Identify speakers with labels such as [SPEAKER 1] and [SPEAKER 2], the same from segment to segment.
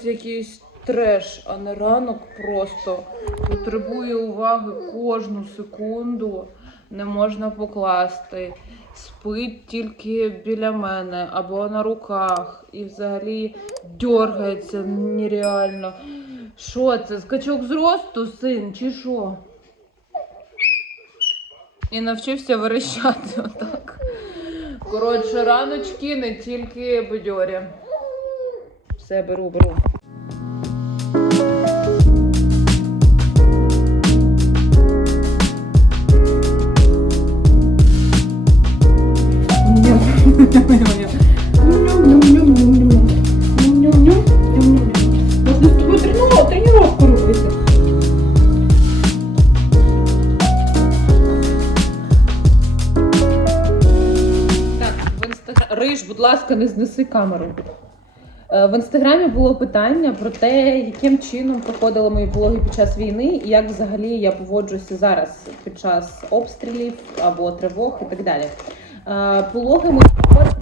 [SPEAKER 1] щось якийсь треш, а не ранок просто потребує уваги кожну секунду. Не можна покласти. Спить тільки біля мене або на руках. І взагалі дергається нереально. Що це? Скачок зросту, син, чи що? І навчився верещати отак. Коротше, раночки не тільки бадьорі. Все, беру, беру. Не знеси камеру. Е, В інстаграмі було питання про те, яким чином проходили мої пологи під час війни, і як взагалі я поводжуся зараз під час обстрілів або тривог і так далі. Е, Пологи мої проходили.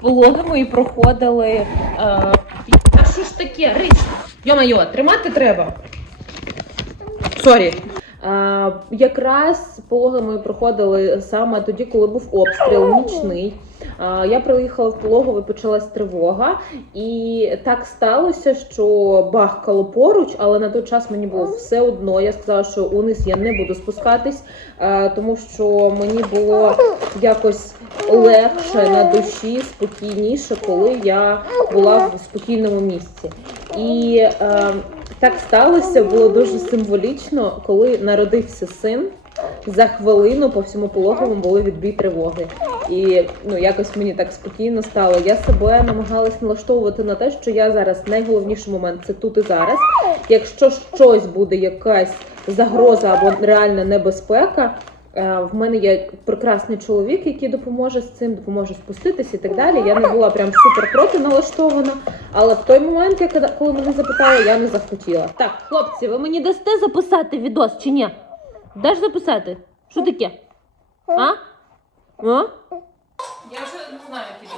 [SPEAKER 1] Пологи мої проходили. А що ж таке? Рич? Йо-майо, тримати треба. Сорі. Якраз пологи ми проходили саме тоді, коли був обстріл нічний. Я приїхала в пологовий, почалась тривога, і так сталося, що бахкало поруч, але на той час мені було все одно. Я сказала, що униз я не буду спускатись, тому що мені було якось легше на душі, спокійніше, коли я була в спокійному місці. І е, так сталося, було дуже символічно, коли народився син. За хвилину по всьому пологовому були відбій тривоги. І ну якось мені так спокійно стало. Я себе намагалась налаштовувати на те, що я зараз найголовніший момент це тут і зараз. Якщо щось буде, якась загроза або реальна небезпека. Е, В мене є прекрасний чоловік, який допоможе з цим, допоможе спуститись і так далі. Я не була прям супер проти налаштована, але в той момент, коли- коли мене запитали, я не захотіла. Так, хлопці, ви мені дасте записати відос чи ні? Даш записати? Що таке? А? А? Я вже не знаю, які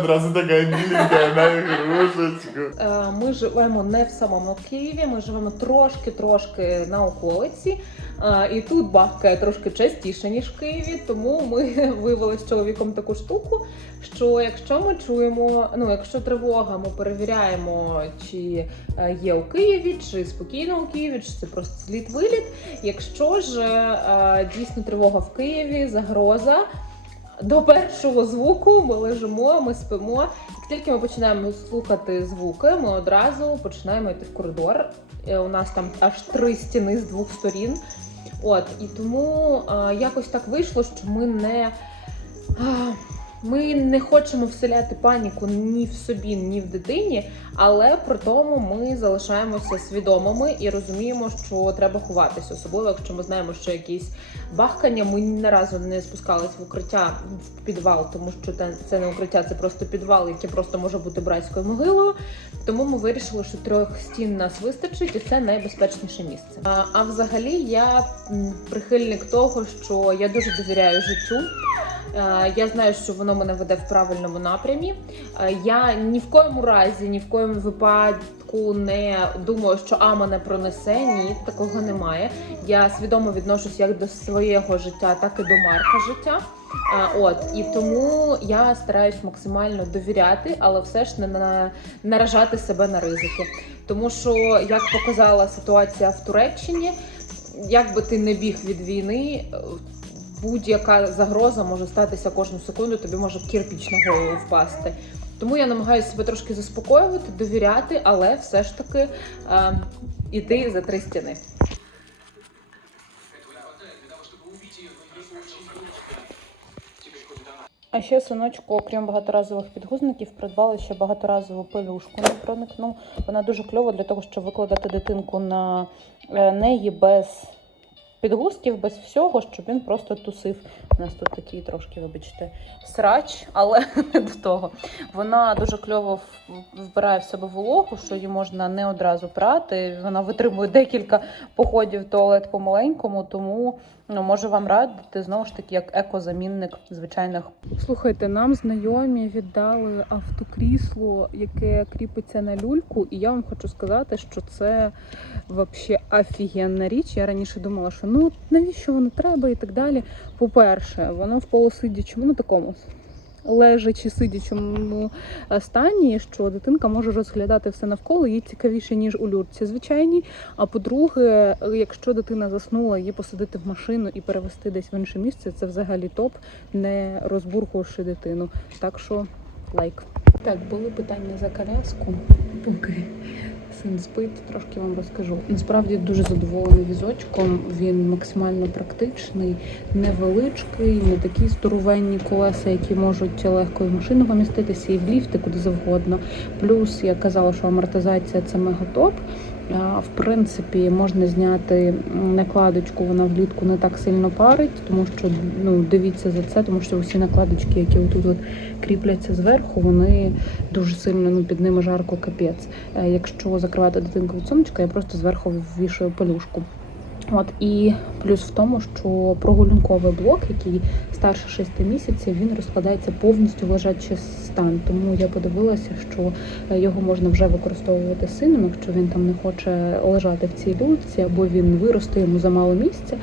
[SPEAKER 2] Одразу така міленька на ігрушечку.
[SPEAKER 1] Е, Ми живемо не в самому Києві, ми живемо трошки-трошки на околиці. Е, І тут бахкає трошки частіше, ніж в Києві. Тому ми вивели з чоловіком таку штуку, що якщо ми чуємо, ну якщо тривога, ми перевіряємо, чи е, є у Києві, чи спокійно у Києві, чи це просто слід виліт. Якщо ж е, дійсно тривога в Києві, загроза. До першого звуку ми лежимо, ми спимо. Як тільки ми починаємо слухати звуки, ми одразу починаємо йти в коридор. Е, У нас там аж три стіни з двох сторін. От і тому а, якось так вийшло, що ми не. а, Ми не хочемо вселяти паніку ні в собі, ні в дитині, але при тому ми залишаємося свідомими і розуміємо, що треба ховатися, особливо якщо ми знаємо, що якісь бахкання. Ми ні разу не спускались в укриття в підвал, тому що це не укриття, це просто підвал, який просто може бути братською могилою. Тому ми вирішили, що трьох стін нас вистачить, і це найбезпечніше місце. А, а взагалі я прихильник того, що я дуже довіряю життю. Е, Я знаю, що воно мене веде в правильному напрямі. Е, Я ні в коєму разі, ні в коєму випадку не думаю, що а мене пронесе. Ні, такого немає. Я свідомо відношусь як до свого життя, так і до Марка життя. От і тому я стараюсь максимально довіряти, але все ж не наражати себе на ризики. Тому що, як показала ситуація в Туреччині, як би ти не біг від війни, е, будь-яка загроза може статися кожну секунду, тобі може кірпіч на голову впасти. Тому я намагаюся себе трошки заспокоювати, довіряти, але все ж таки е, іти за три стіни. А ще синочку, окрім багаторазових підгузників, придбали ще багаторазову пелюшку на проникну. Вона дуже кльова для того, щоб викладати дитинку на е, неї без підгузків, без всього, щоб він просто тусив. У нас тут такий трошки, вибачте, срач, але не до того. Вона дуже кльово вбирає в себе вологу, що її можна не одразу прати. Вона витримує декілька походів туалет по-маленькому, тому ну, можу вам радити знову ж таки як екозамінник звичайних. Слухайте, нам знайомі віддали автокрісло, яке кріпиться на люльку, і я вам хочу сказати, що це взагалі офігенна річ. Я раніше думала, що ну навіщо воно треба і так далі. По-перше, воно в полусидячому, ну такому лежачи сидячому стані, що дитинка може розглядати все навколо, їй цікавіше, ніж у люрці звичайній. А по-друге, якщо дитина заснула, її посадити в машину і перевести десь в інше місце, це взагалі топ, не розбурхувавши дитину. Так що лайк. Так, були питання за коляску. Поки син спить, трошки вам розкажу. Насправді дуже задоволений візочком. Він максимально практичний, невеличкий, не такі здоровенні колеса, які можуть легко в машину поміститися, і в ліфти, куди завгодно. Плюс я казала, що амортизація це мегатоп. В принципі, можна зняти накладочку, вона влітку не так сильно парить, тому що ну дивіться за це, тому що усі накладочки, які отут от кріпляться зверху, вони дуже сильно ну під ними жарко капець. Е, Якщо закривати дитинку від сонечка, я просто зверху ввішую пелюшку. От і плюс в тому, що прогулянковий блок, який старше 6 місяців, він розкладається повністю в лежачий стан. Тому я подивилася, що е, його можна вже використовувати сином, якщо він там не хоче лежати в цій люльці, або він виросте йому замало місця.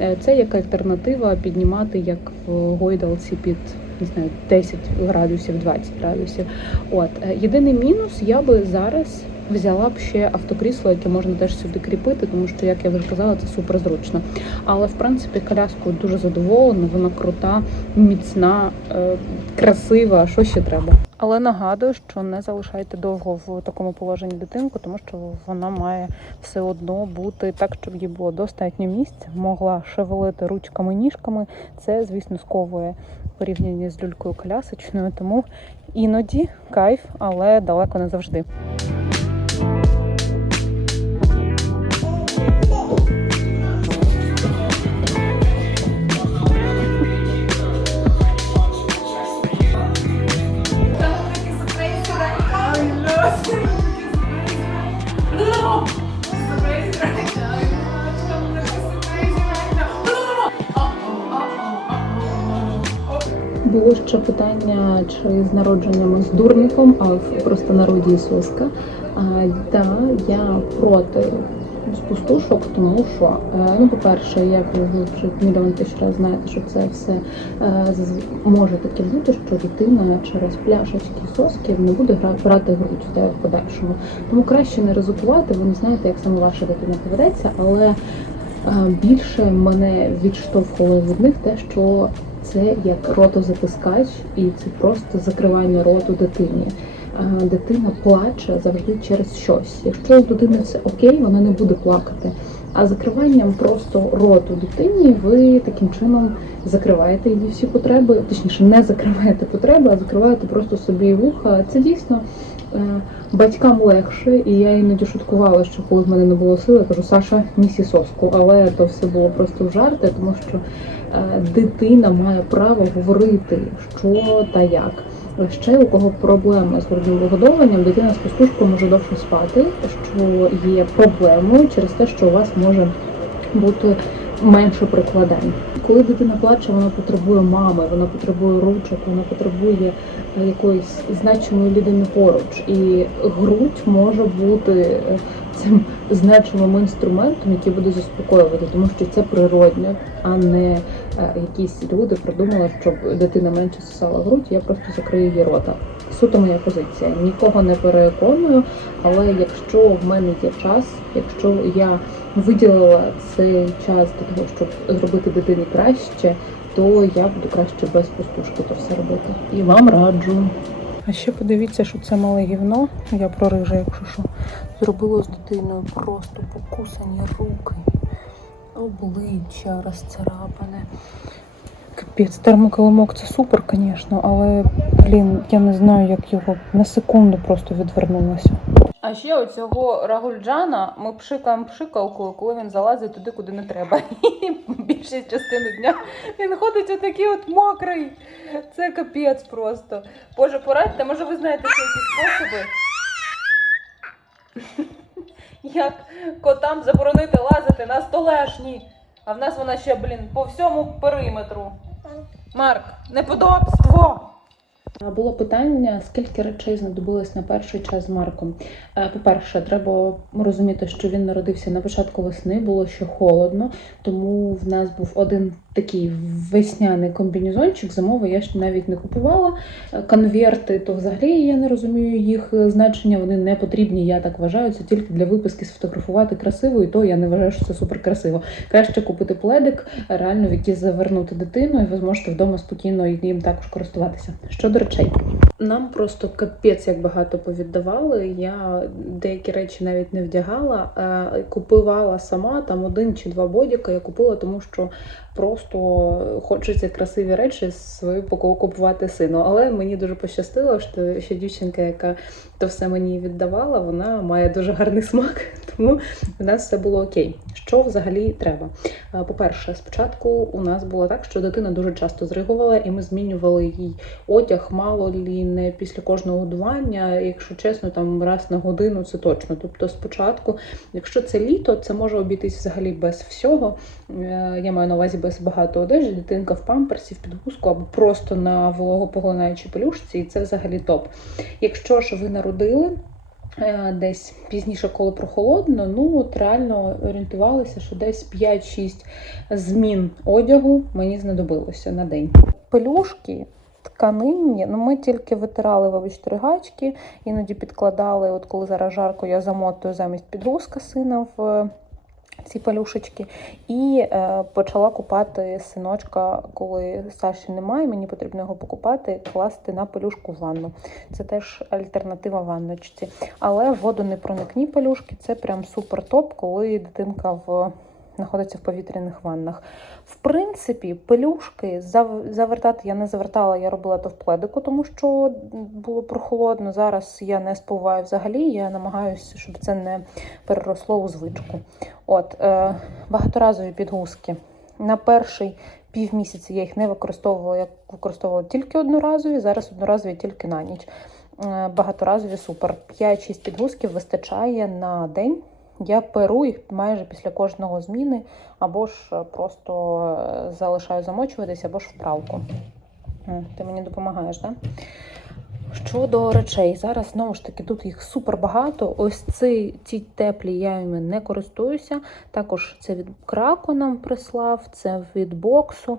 [SPEAKER 1] Е, Це як альтернатива піднімати як в гойдалці під не знаю 10 градусів, 20 градусів. От е, єдиний мінус, я би зараз взяла б ще автокрісло, яке можна теж сюди кріпити, тому що, як я вже казала, це супер зручно. Але в принципі коляску дуже задоволена, вона крута, міцна, е, красива. Що ще треба? Але нагадую, що не залишайте довго в такому положенні дитинку, тому що вона має все одно бути так, щоб їй було достатньо місця, могла шевелити ручками, ніжками. Це, звісно, сковує порівняння з люлькою колясочною, тому іноді кайф, але далеко не завжди. Було ще питання, чи з народженнями з дурником, а в простонароді соска. А, да, я проти спустушок, тому що, е, ну, по-перше, ви вже мільйон тисяч разів знаєте, що це все е, може таке бути, що дитина через пляшечки соски не буде брати грудь в в подальшому. Тому краще не ризикувати, ви не знаєте, як саме ваша дитина поведеться, але е, більше мене відштовхувало від них те, що це як ротозатискач, і це просто закривання роту дитині. Дитина плаче завжди через щось. Якщо у дитини все окей, вона не буде плакати. А закриванням просто роту дитині ви таким чином закриваєте її всі потреби, точніше, не закриваєте потреби, а закриваєте просто собі вуха. Це дійсно е, батькам легше, і я іноді шуткувала, що коли в мене не було сили, я кажу, Саша, місі соску. Але то все було просто в жарти, тому що дитина має право говорити, що та як. Ще у кого проблеми з грудним вигодовуванням, дитина з пустушкою може довше спати, що є проблемою через те, що у вас може бути менше прикладань. Коли дитина плаче, вона потребує мами, вона потребує ручок, вона потребує е, якоїсь значимої людини поруч. І грудь може бути е, цим значимим інструментом, який буде заспокоювати, тому що це природне, а не е, якісь люди придумали, щоб дитина менше сосала грудь, я просто закрию її рота. Суто моя позиція. Нікого не переконую, але якщо в мене є час, якщо я виділила цей час для того, щоб зробити дитині краще, то я буду краще без пустушки то все робити. І вам раджу. А ще подивіться, що це мале гівно. Я про якщо що. Зробило з дитиною просто покусані руки, обличчя розцарапане. Капець, термоколимок це супер, звісно, але блін, я не знаю, як його на секунду просто відвернулося. А ще оцього рагульджана ми пшикаємо пшикалкою, коли він залазить туди, куди не треба. І більшість частини дня він ходить отакий от мокрий. Це капець просто. Боже, порадьте, може ви знаєте ще якісь способи? Як котам заборонити лазити на столешні. А в нас вона ще, блін, по всьому периметру. Марк, неподобство! Було питання, скільки речей знадобилось на перший час з Марком. Е, По-перше, треба розуміти, що він народився на початку весни, було ще холодно, тому в нас був один такий весняний комбінезончик. Зимовий я ще навіть не купувала. Е, Конверти, то взагалі я не розумію їх е, значення. Вони не потрібні, я так вважаю. Це тільки для виписки сфотографувати красиво, і то я не вважаю, що це супер красиво. Краще купити пледик, реально в який завернути дитину, і ви зможете вдома спокійно їм також користуватися. Щодо речей. Нам просто капець як багато повіддавали. Я деякі речі навіть не вдягала, купувала сама там один чи два бодіка. Я купила, тому що просто хочеться красиві речі поку- купувати сину. Але мені дуже пощастило, що, що дівчинка, яка то все мені віддавала, вона має дуже гарний смак, тому в нас все було окей. Що взагалі треба? По-перше, спочатку у нас було так, що дитина дуже часто зригувала, і ми змінювали їй одяг, мало лі не після кожного годування. Якщо чесно, там раз на годину це точно. Тобто, спочатку, якщо це літо, це може обійтись взагалі без всього. Е, Я маю на увазі без багато одежі, дитинка в памперсі, в підгузку або просто на вологопоглинаючій пелюшці, і це взагалі топ. Якщо ж ви народили. е, Десь пізніше, коли прохолодно, ну от реально орієнтувалися, що десь 5-6 змін одягу мені знадобилося на день. Пелюшки тканинні, ну ми тільки витирали вибачте ригачки, іноді підкладали, от коли зараз жарко, я замотую замість підгузка сина в ці пелюшечки. І е, почала купати синочка, коли Саші немає, мені потрібно його покупати, класти на пелюшку в ванну. Це теж альтернатива ванночці. Але водонепроникні пелюшки це прям супер топ, коли дитинка в. Знаходиться в повітряних ваннах. В принципі, пелюшки завертати я не завертала, я робила то в пледику, тому що було прохолодно. Зараз я не спливаю взагалі. Я намагаюся, щоб це не переросло у звичку. От е, багаторазові підгузки. На перший півмісяці я їх не використовувала, я використовувала тільки одноразові, зараз одноразові тільки на ніч. Е, багаторазові супер. 5-6 підгузків вистачає на день. Я перу їх майже після кожного зміни, або ж е, просто е, залишаю замочуватись, або ж в пралку. Е, Ти мені допомагаєш, так? Да? Щодо речей, зараз знову ж таки тут їх супер багато. Ось ці, ці теплі я іми не користуюся. Також це від Крако нам прислав, це від боксу.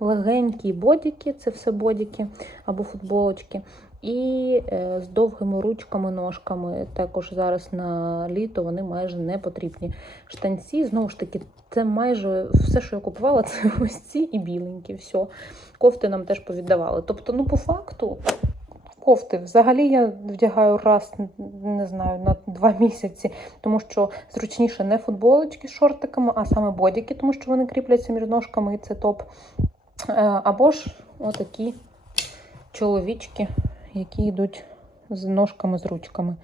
[SPEAKER 1] Легенькі бодіки, це все бодіки або футболочки. І е, з довгими ручками, ножками. Також зараз на літо вони майже не потрібні. Штанці, знову ж таки, це майже все, що я купувала, це ось ці і біленькі. Все. Кофти нам теж повіддавали. Тобто, ну, по факту, кофти взагалі я вдягаю раз, не знаю, на два місяці, тому що зручніше не футболочки з шортиками, а саме бодіки, тому що вони кріпляться між ножками і це топ. Е, Або ж отакі чоловічки, які йдуть з ножками, з ручками.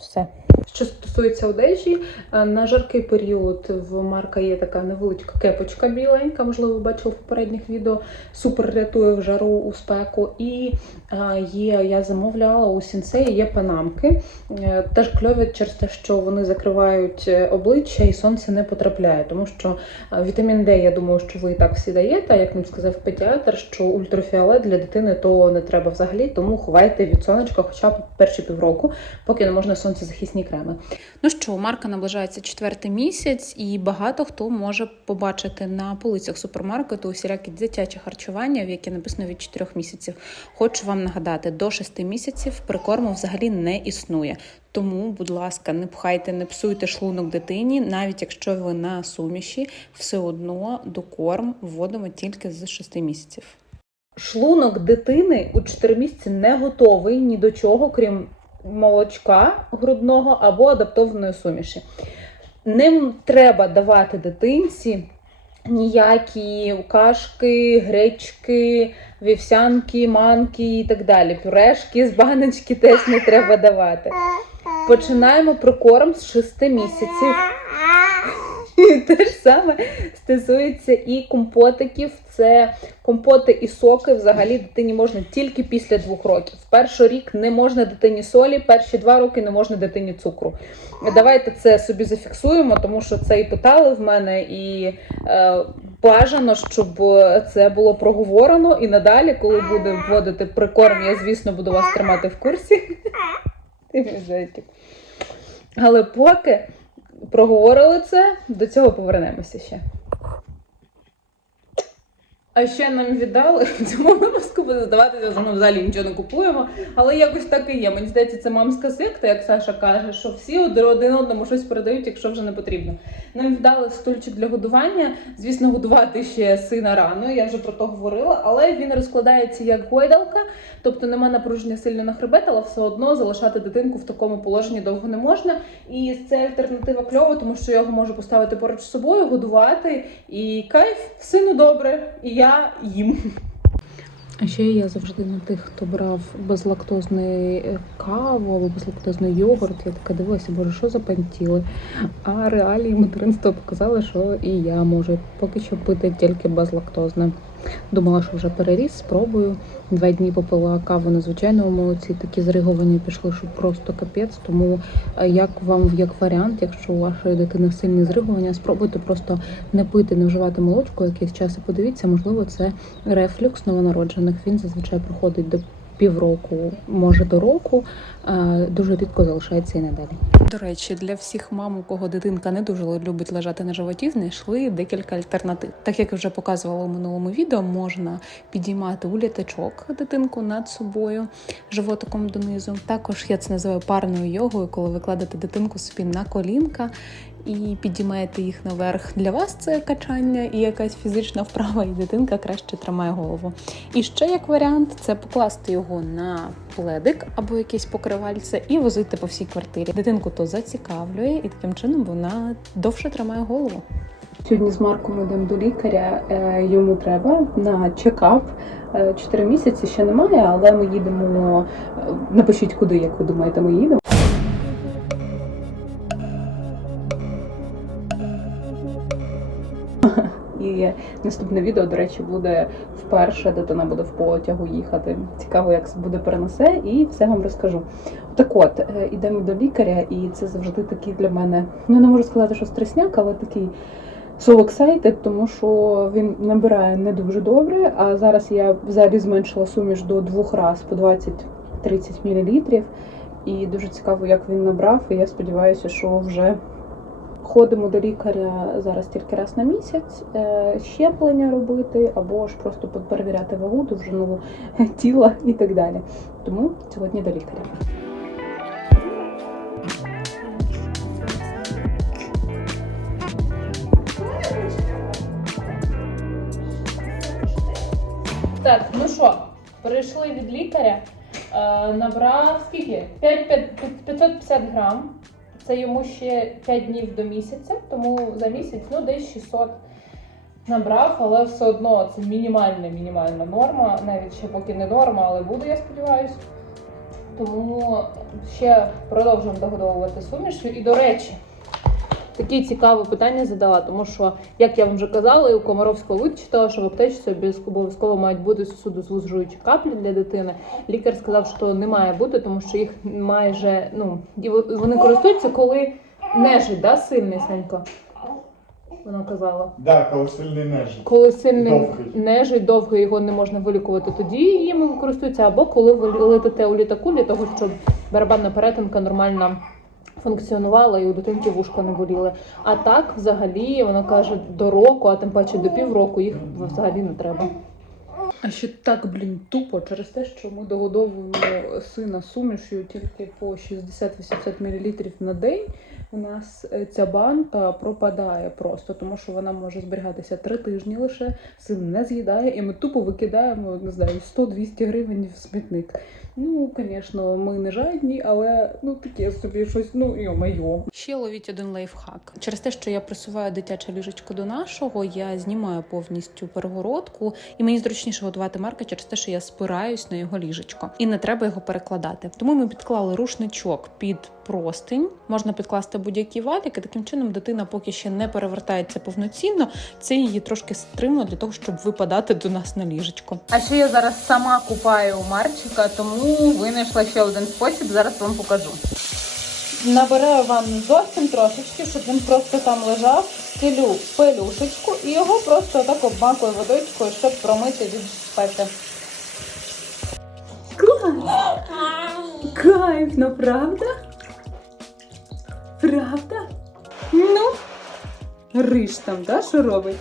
[SPEAKER 1] Все. Що стосується одежі, е, на жаркий період в Марка є така невеличка кепочка біленька, можливо, ви бачили в попередніх відео. Супер рятує в жару у спеку. І е, є, я замовляла у сінсеї, є панамки. Е, Теж кльові через те, що вони закривають обличчя і сонце не потрапляє. Тому що вітамін Д, я думаю, що ви і так всі даєте. Як нам сказав педіатр, що ультрафіолет для дитини то не треба взагалі, тому ховайте від сонечка хоча б перші півроку, поки не можна сонцезахисні креми. Ну що, Марка наближається четвертий місяць, і багато хто може побачити на полицях супермаркету усілякі дитячі харчування, в які написано від 4 місяців. Хочу вам нагадати, до 6 місяців прикорму взагалі не існує. Тому, будь ласка, не пхайте, не псуйте шлунок дитині, навіть якщо ви на суміші, все одно докорм вводимо тільки з 6 місяців. Шлунок дитини у 4 місяці не готовий ні до чого, крім молочка грудного або адаптованої суміші. Ним треба давати дитинці ніякі кашки, гречки, вівсянки, манки і так далі. Пюрешки з баночки теж не треба давати. Починаємо прикорм з 6 місяців. Те ж саме стосується і компотиків. Це компоти і соки взагалі дитині можна тільки після двох років. Перший рік не можна дитині солі, перші два роки не можна дитині цукру. Давайте це собі зафіксуємо, тому що це і питали в мене, і е, бажано, щоб це було проговорено. І надалі, коли буде вводити прикорм, я звісно буду вас тримати в курсі. Ти мій зайчик. Але поки проговорили це, до цього повернемося ще. А ще нам віддали в цьому випуску буде здаватися, що ми взагалі нічого не купуємо. Але якось так і є. Мені здається, це мамська секта, як Саша каже, що всі один одному щось передають, якщо вже не потрібно. Нам віддали стульчик для годування. Звісно, годувати ще сина рано. Я вже про то говорила, але він розкладається як гойдалка, тобто нема напруження сильно на хребет, але все одно залишати дитинку в такому положенні довго не можна. І це альтернатива кльова, тому що його можу поставити поруч з собою, годувати і кайф, сину добре, і я їм. А ще я завжди на тих, хто брав безлактозний е, каву або безлактозний йогурт. Я така дивилася, боже, що за пантіли. А реалії материнства показали, що і я можу поки що пити тільки безлактозне. Думала, що вже переріс, спробую. Два дні попила каву на звичайному молоці, такі зриговані пішли, що просто капець. Тому е, як вам як варіант, якщо у вашої дитини сильні зригування, спробуйте просто не пити, не вживати молочку якийсь час і подивіться, можливо, це рефлюкс новонароджених. Він зазвичай проходить до півроку, може до року. Е, Дуже рідко залишається і надалі. До речі, для всіх мам, у кого дитинка не дуже любить лежати на животі, знайшли декілька альтернатив. Так як вже показувала у минулому відео, можна підіймати у літачок дитинку над собою животиком донизу. Також я це називаю парною йогою, коли ви кладете дитинку собі на колінка і підіймаєте їх наверх. Для вас це качання і якась фізична вправа, і дитинка краще тримає голову. І ще як варіант, це покласти його на пледик або якесь покривальце і возити по всій квартирі. Дитинку то зацікавлює, і таким чином вона довше тримає голову. Сьогодні з Марком йдемо до лікаря. е, Йому треба на чекап. Е, Чотири місяці ще немає, але ми їдемо. е, Напишіть, куди, як ви думаєте, ми їдемо. І наступне відео, до речі, буде вперше, дитина буде в потягу їхати. Цікаво, як буде перенесе, і все вам розкажу. Так от, е, ідемо до лікаря, і це завжди такий для мене, ну не можу сказати, що стресняк, але такий so excited, тому що він набирає не дуже добре. А зараз я взагалі зменшила суміш до двох разів по 20-30 мл. І дуже цікаво, як він набрав. І я сподіваюся, що вже ходимо до лікаря зараз тільки раз на місяць, е, щеплення робити, або ж просто перевіряти вагу, довжину тіла і так далі. Тому сьогодні до лікаря. Так, ну що, перейшли від лікаря. Е, набрав скільки? 5, 5, 550 грам. Це йому ще 5 днів до місяця, тому за місяць ну десь 600 набрав, але все одно це мінімальна мінімальна норма. Навіть ще поки не норма, але буде, я сподіваюся. Тому ще продовжуємо догодовувати суміш. І до речі, таке цікаве питання задала, тому що, як я вам вже казала, і у Комаровського вичитала, що в аптечці обов'язково- мають бути сосудозвужуючі каплі для дитини. Лікар сказав, що не має бути, тому що їх майже ну і вони користуються, коли нежить, да, сильний Санько? Вона казала.
[SPEAKER 2] Да, коли сильний нежить.
[SPEAKER 1] Коли сильний
[SPEAKER 2] Довгий.
[SPEAKER 1] нежить, довгий його не можна вилікувати, тоді їм користуються, або коли ви летите у літаку для того, щоб барабанна перетинка нормально функціонувала і у дитинки вушко не боліли. А так, взагалі, вона каже, до року, а тим паче до півроку їх взагалі не треба. А ще так, блін, тупо через те, що ми догодовуємо сина сумішю тільки по 60-80 мл на день. У нас е, ця банка пропадає просто, тому що вона може зберігатися три тижні лише, син не з'їдає, і ми тупо викидаємо, не знаю, 100-200 гривень в смітник. Ну, звісно, ми не жадні, але ну таке собі щось, ну йо-майо. Ще ловіть один лайфхак. Через те, що я присуваю дитяче ліжечко до нашого, я знімаю повністю перегородку, і мені зручніше готувати Марка через те, що я спираюсь на його ліжечко, і не треба його перекладати. Тому ми підклали рушничок під простинь. Можна підкласти будь-які валіки. Таким чином, дитина поки ще не перевертається повноцінно. Це її трошки стримно для того, щоб випадати до нас на ліжечко. А ще я зараз сама купаю Марчика, тому винайшла ще один спосіб. Зараз вам покажу. Набираю ванну зовсім трошечки, щоб він просто там лежав, стелю пелюшечку і його просто так обмакую водичкою, щоб промити від спеки. Кайф, Кайфно, правда? Правда? Ну, Риш там, да, що робить?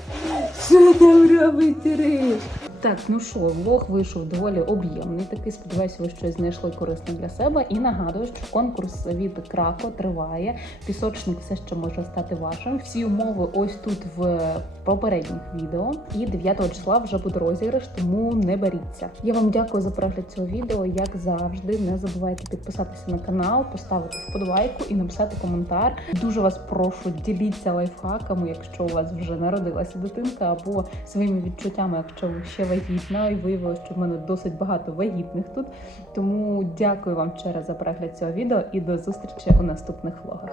[SPEAKER 1] Що там робить Риш? Так, ну що, влог вийшов доволі об'ємний. Такий сподіваюся, ви щось знайшли корисне для себе. І нагадую, що конкурс від Крако триває. Пісочник все ще може стати вашим. Всі умови ось тут в попередніх відео. І 9 числа вже буде розіграш, тому не беріться. Я вам дякую за перегляд цього відео. Як завжди, не забувайте підписатися на канал, поставити вподобайку і написати коментар. Дуже вас прошу, діліться лайфхаками, якщо у вас вже народилася дитинка, або своїми відчуттями, якщо ви ще вагітна, і виявилося, що в мене досить багато вагітних тут. Тому дякую вам ще раз за перегляд цього відео і до зустрічі у наступних влогах.